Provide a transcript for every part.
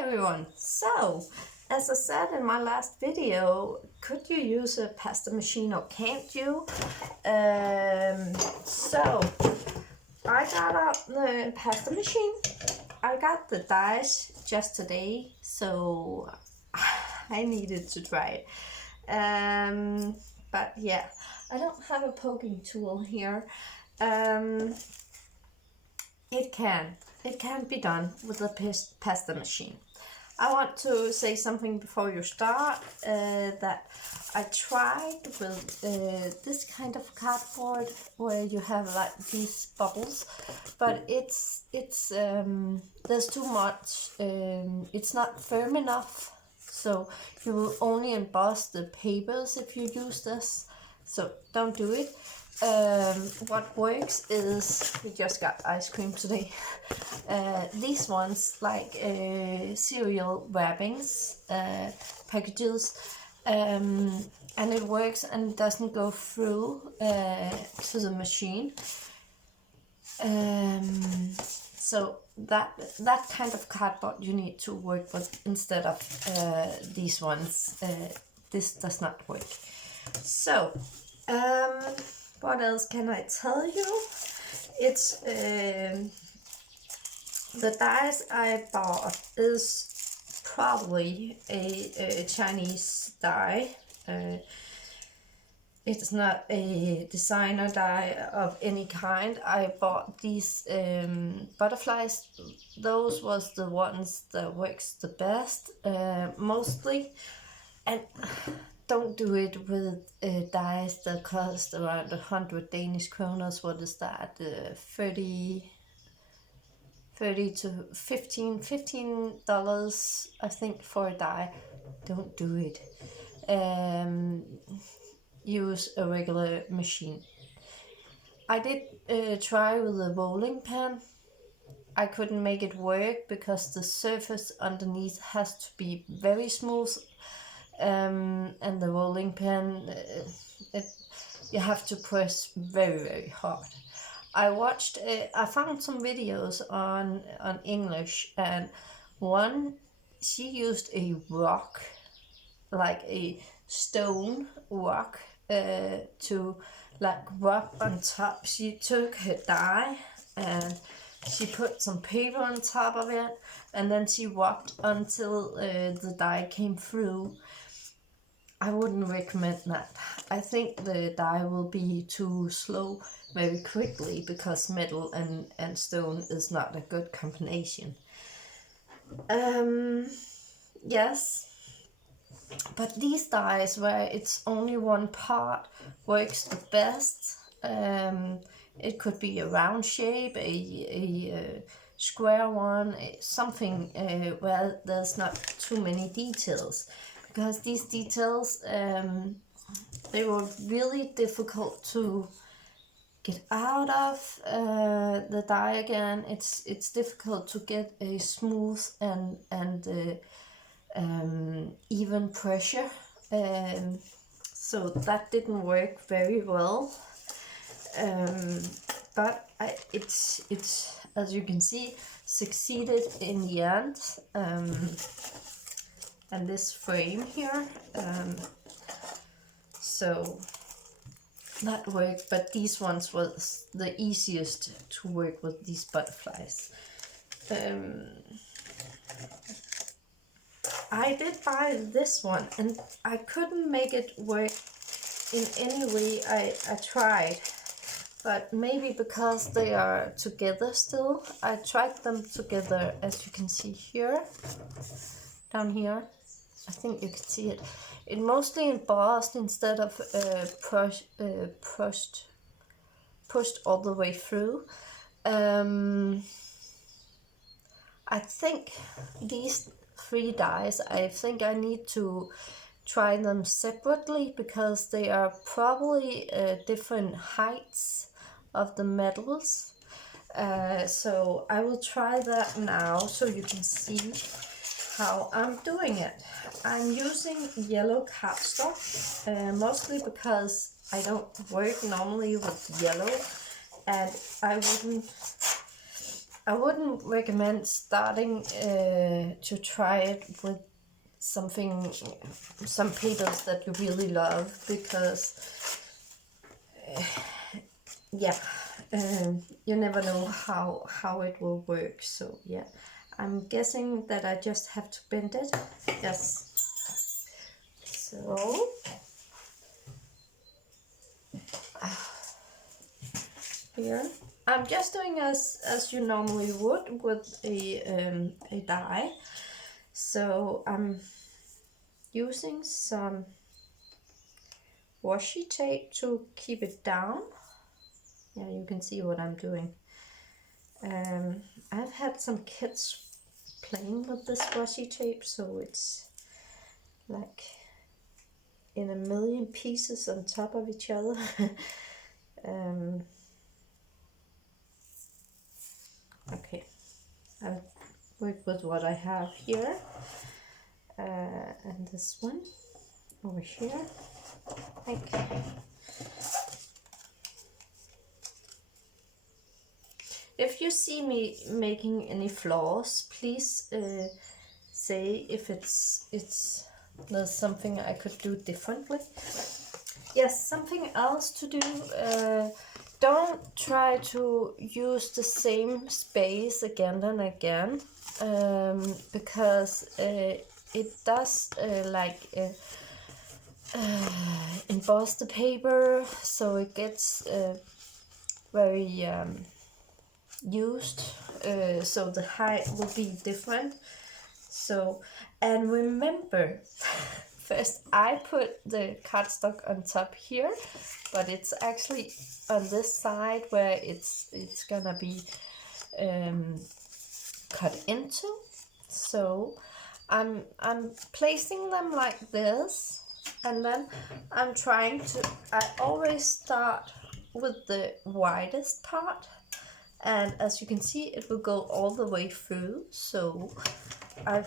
everyone! So, as I said in my last video, could you use a pasta machine or can't you? So, I got out the pasta machine. I got the dies just today, so I needed to try it. But yeah, I don't have a poking tool here. It can be done with a pasta machine. I want to say something before you start, that I tried with this kind of cardboard where you have like these bubbles, but it's there's too much, it's not firm enough, so you will only emboss the papers if you use this, so don't do it. What works is, we just got ice cream today, these ones like cereal wrappings, packages, and it works and doesn't go through to the machine. So that kind of cardboard you need to work with instead of these ones. This does not work. So what else can I tell you? It's the dies I bought is probably a Chinese die. It's not a designer die of any kind. I bought these butterflies. Those was the ones that works the best, mostly. And don't do it with dies that cost around 100 Danish kroners. What is that? 30 to $15 I think for a die. Don't do it. Use a regular machine. I did try with a rolling pan. I couldn't make it work because the surface underneath has to be very smooth, and the rolling pan, you have to press very hard. I found some videos on English, and one, she used a rock, like a stone rock, to like rub on top. She took her die and she put some paper on top of it, and then she rubbed until the die came through. I wouldn't recommend that. I think the die will be too slow very quickly because metal and stone is not a good combination. Yes, but these dies where it's only one part works the best. It could be a round shape, a square one, something where there's not too many details, because these details, they were really difficult to get out of the die again. It's difficult to get a smooth and even pressure, so that didn't work very well. But it's as you can see, succeeded in the end. And this frame here, so that worked, but these ones was the easiest to work with, these butterflies. I did buy this one and I couldn't make it work in any way I tried, but maybe because they are together still. I tried them together, as you can see here, down here. I think you can see it. It mostly embossed instead of pushed all the way through. I think these 3 dies, I think I need to try them separately because they are probably different heights of the metals. So I will try that now so you can see how I'm doing it. I'm using yellow cardstock, mostly because I don't work normally with yellow, and I wouldn't I wouldn't recommend starting to try it with some papers that you really love, because yeah, you never know how it will work. So yeah, I'm guessing that I just have to bend it. Yes. So here I'm just doing as you normally would with a die. So I'm using some washi tape to keep it down. Yeah, you can see what I'm doing. I've had some kids playing with this washi tape, so it's like in a million pieces on top of each other. Okay, I'll work with what I have here, and this one over here. Okay. If you see me making any flaws, please say if there's something I could do differently. Yes, something else to do. Don't try to use the same space again and again, because it does emboss the paper, so it gets very used, so the height will be different. So, and remember, first I put the cardstock on top here, but it's actually on this side where it's gonna be cut into. So I'm placing them like this, and then I'm trying to, I always start with the widest part, and as you can see it will go all the way through. So I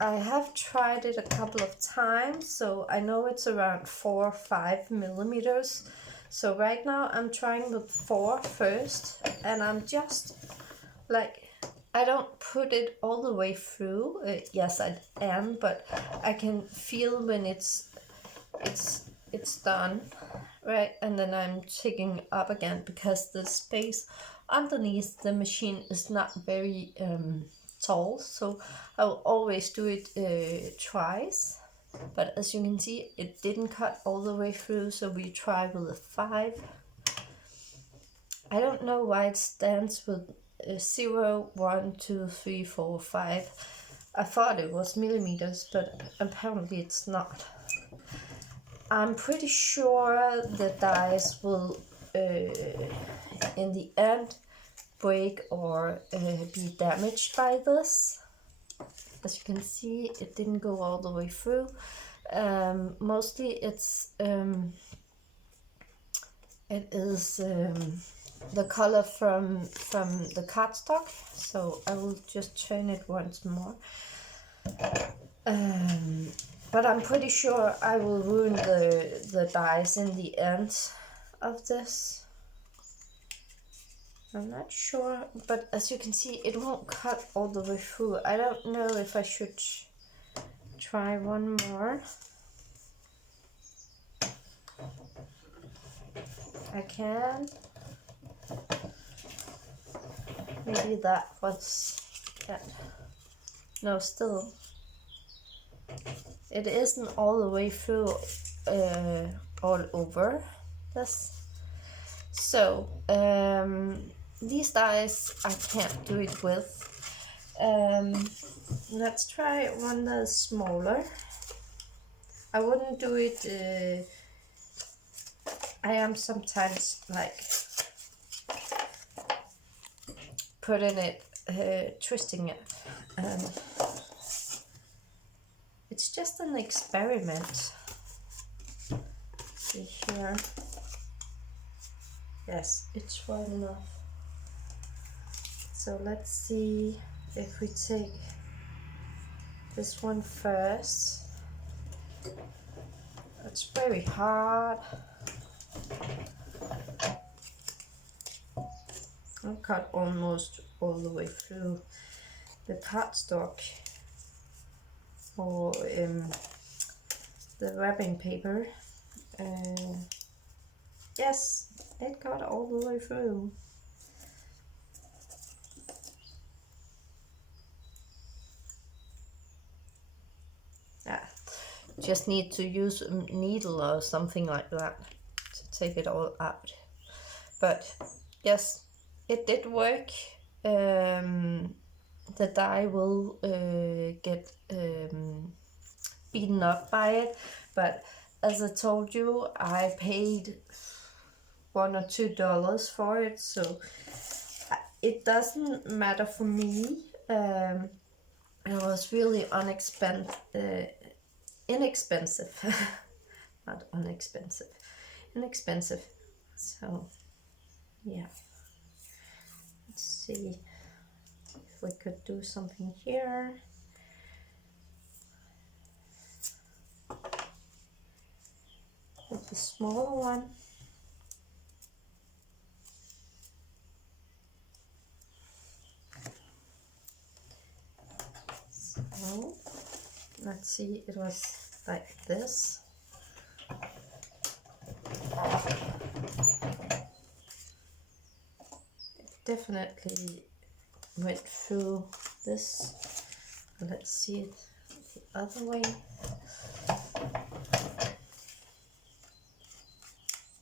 have tried it a couple of times, so I know it's around 4 or 5 millimeters. So right now I'm trying with 4 first, and I'm just like, I don't put it all the way through. Yes, I am, but I can feel when it's done, right? And then I'm taking up again, because the space underneath the machine is not very tall, so I will always do it twice. But as you can see, it didn't cut all the way through, so we try with a 5. I don't know why it stands with 0, 1, 2, 3, 4, 5. I thought it was millimeters, but apparently it's not. I'm pretty sure the dies will in the end break or be damaged by this. As you can see, it didn't go all the way through. Mostly it is the color from the cardstock, so I will just turn it once more. But I'm pretty sure I will ruin the dies in the end of this. I'm not sure, but as you can see, it won't cut all the way through. I don't know if I should try one more. I can. Maybe that was that. No, still. It isn't all the way through all over this. So, these dies I can't do it with. Let's try one that's smaller. I wouldn't do it, I am sometimes like putting it, twisting it. It's just an experiment. See here. Yes, it's wide enough. So let's see if we take this one first. It's very hard. I cut almost all the way through the cardstock or the wrapping paper. Yes, it got all the way through. Yeah, just need to use a needle or something like that to take it all out. But yes, it did work. The dye will get beaten up by it, but as I told you, I paid $1 or $2 for it, so it doesn't matter for me. It was really inexpensive. Not unexpensive, inexpensive. So yeah, let's see if we could do something here. With the smaller one. So let's see, it was like this. It definitely went through this. Let's see it the other way.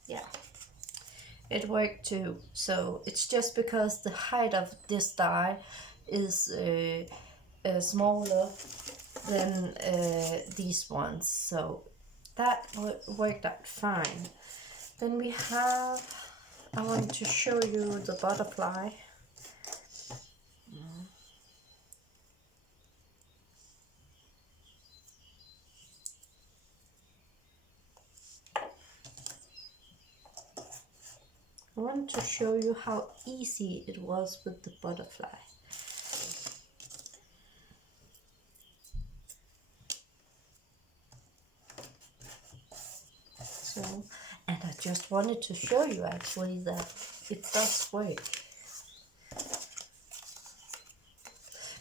Yeah, it worked too. So it's just because the height of this die is smaller than these ones, so that worked out fine. Then we have, I want to show you the butterfly. I want to show you how easy it was with the butterfly. So, and I just wanted to show you actually that it does work.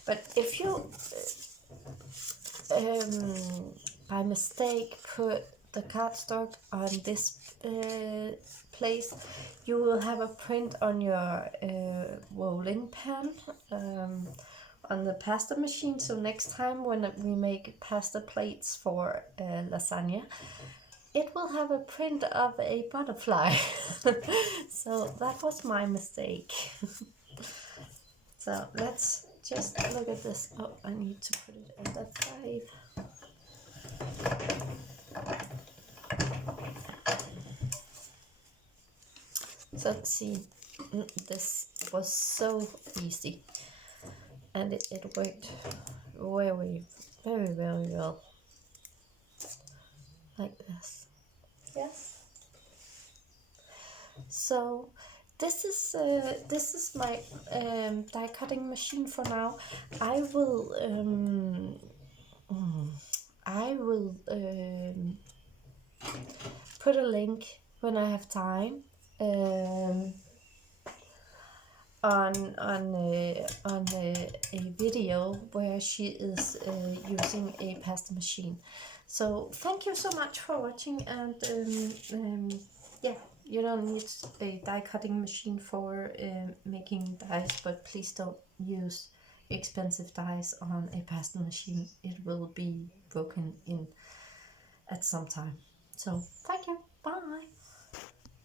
But if you by mistake put the cardstock on this place, you will have a print on your rolling pan on the pasta machine. So next time when we make pasta plates for lasagna, it will have a print of a butterfly. So that was my mistake. So let's just look at this. Oh, I need to put it at that 5. So let's see. This was so easy, and it worked very, very, very well. Like this. Yes. So this is my die cutting machine for now. I will put a link when I have time on a video where she is using a pasta machine. So thank you so much for watching, and yeah, you don't need a die cutting machine for making dies, but please don't use expensive dies on a pasta machine. It will be broken in at some time. So thank you, bye.